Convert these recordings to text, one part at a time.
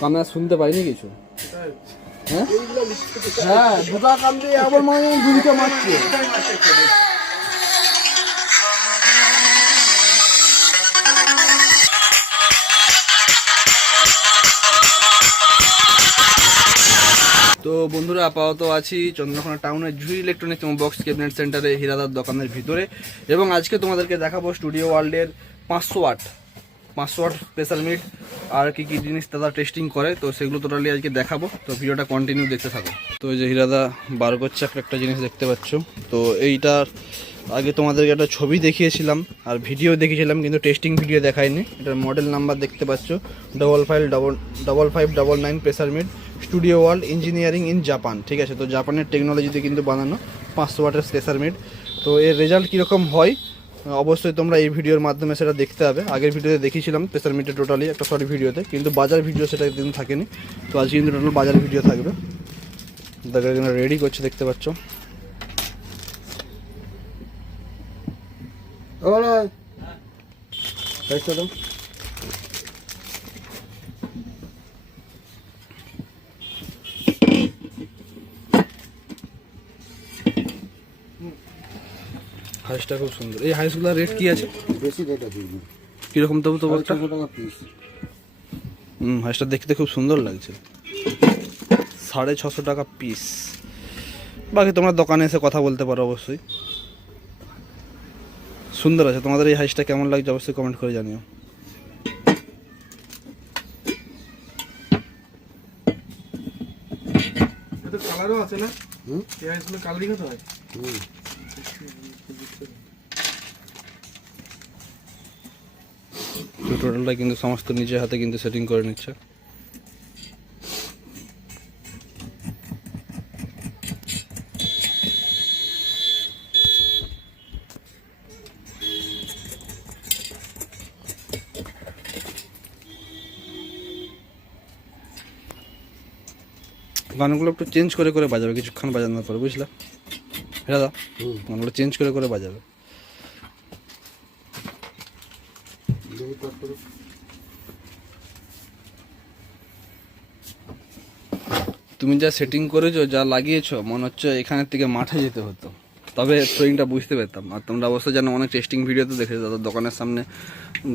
কামে শুনতে পাইনি কিছু। হ্যাঁ হ্যাঁ দুটা কাম দিয়ে আবার মানে দুটো মারছে। তো বন্ধুরা আপাতত আছি চন্দ্রকোনা টাউনের জুই ইলেকট্রনিক্স এবং বক্স ক্যাবিনেট সেন্টারে হীরাদার দোকানের ভিতরে, এবং আজকে তোমাদেরকে দেখাবো স্টুডিও ওয়ার্ল্ডের 500 ওয়াট স্পেশাল মিট আর কি কি জিনিস দাদা টেস্টিং করে, তো সেগুলো টোটালি আজকে দেখাবো। তো ভিডিওটা কন্টিনিউ দেখতে থাকো। তো এই যে হীরাদা বার করছে একটা জিনিস দেখতে পাচ্ছ। তো এইটা আগে তোমাদেরকে একটা ছবি দেখিয়েছিলাম আর ভিডিও দেখিয়েছিলাম, কিন্তু টেস্টিং ভিডিও দেখায়নি। এটার মডেল নাম্বার দেখতে পাচ্ছ 5599 pressure meet, studio world engineering in Japan. ঠিক আছে, তো জাপানের টেকনোলজিতে কিন্তু বানানো 500 ওয়াটের প্রেসার মিট। তো এর রেজাল্ট কীরকম হয় অবশ্যই তোমরা এই ভিডিওর মাধ্যমে সেটা দেখতে হবে। আগের ভিডিওতে দেখিয়েছিলাম প্রেসার মিটার টোটালি একটা শর্ট ভিডিওতে, কিন্তু বাজার ভিডিও সেটা একদিন থাকেনি। তো আজকে কিন্তু টোটাল বাজার ভিডিও থাকবে। দেখো এখানে রেডি করছে দেখতে পাচ্ছ। হাইসটা খুব সুন্দর। এই হাইসগুলোর রেট কি আছে? বেশি রেট আছে। কীরকম তবু তো বলটা? 600 টাকা পিস। হাইসটা দেখতে খুব সুন্দর লাগছে। 650 টাকা পিস। বাকি তোমরা দোকানে এসে কথা বলতে পারো অবশ্যই। সুন্দর আছে। তোমাদের এই হাইসটা কেমন লাগছে অবশ্যই কমেন্ট করে জানিও। এটা কালারও আছে না? এই হাইসগুলো কালারিং হতে হয়। টোটালটা কিন্তু সমস্ত নিজের হাতে কিন্তু সেটিং করে নিচ্ছে। গানগুলো একটু চেঞ্জ করে করে বাজাবে কিছুক্ষণ বাজানোর পরে, বুঝলা দাদা? গানগুলো চেঞ্জ করে করে বাজাবে। তুমি যা সেটিং করেছো, যা লাগিয়েছো, মনে হচ্ছে এখানের থেকে মাঠে যেতে হতো, তবে ফিলিংটা বুঝতে পেতাম। আর তোমরা অবশ্যই জানো অনেক টেস্টিং ভিডিও তো দেখেছো, দাদার দোকানের সামনে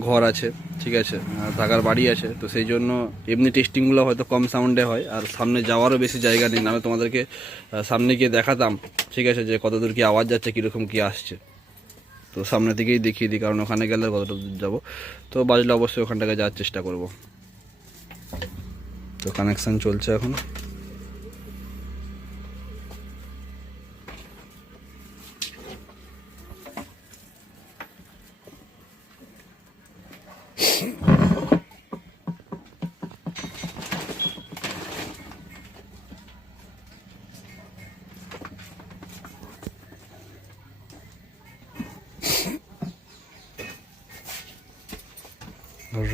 ঘর আছে, ঠিক আছে, থাকার বাড়ি আছে। তো সেই জন্য এমনি টেস্টিংগুলো হয়তো কম সাউন্ডে হয়, আর সামনে যাওয়ারও বেশি জায়গা নেই। আমি তোমাদেরকে সামনে গিয়ে দেখাতাম, ঠিক আছে, যে কতদূর কি আওয়াজ যাচ্ছে, কীরকম কি আসছে। তো সামনে থেকেই দেখিয়ে দিই, কারণ ওখানে গেলে কতটা দূর যাবো। তো বাজলে অবশ্যই ওখানটাকে যাওয়ার চেষ্টা করব। তো কানেকশান চলছে এখন।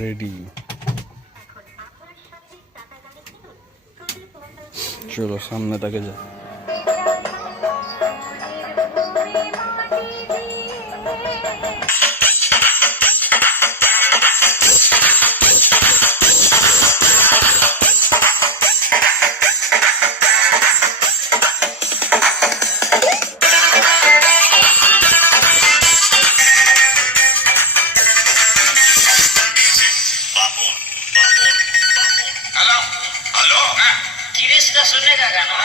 রেডি, চলো সামনেটাকে যা। हेलो हेलो किरिश का सुनने का गाना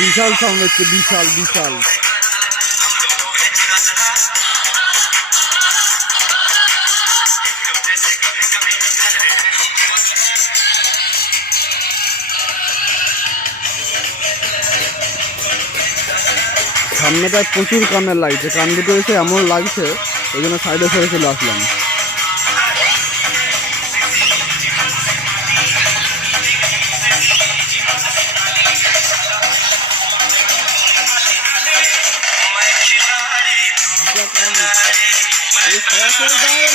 বিশাল সাউন্ড হচ্ছে, বিশাল বিশাল। সামনেটায় প্রচুর কানের লাগছে, কান দুটো এসে এমন লাগছে ওই জন্য সাইডে সরে চলে আসলাম। সরাসরি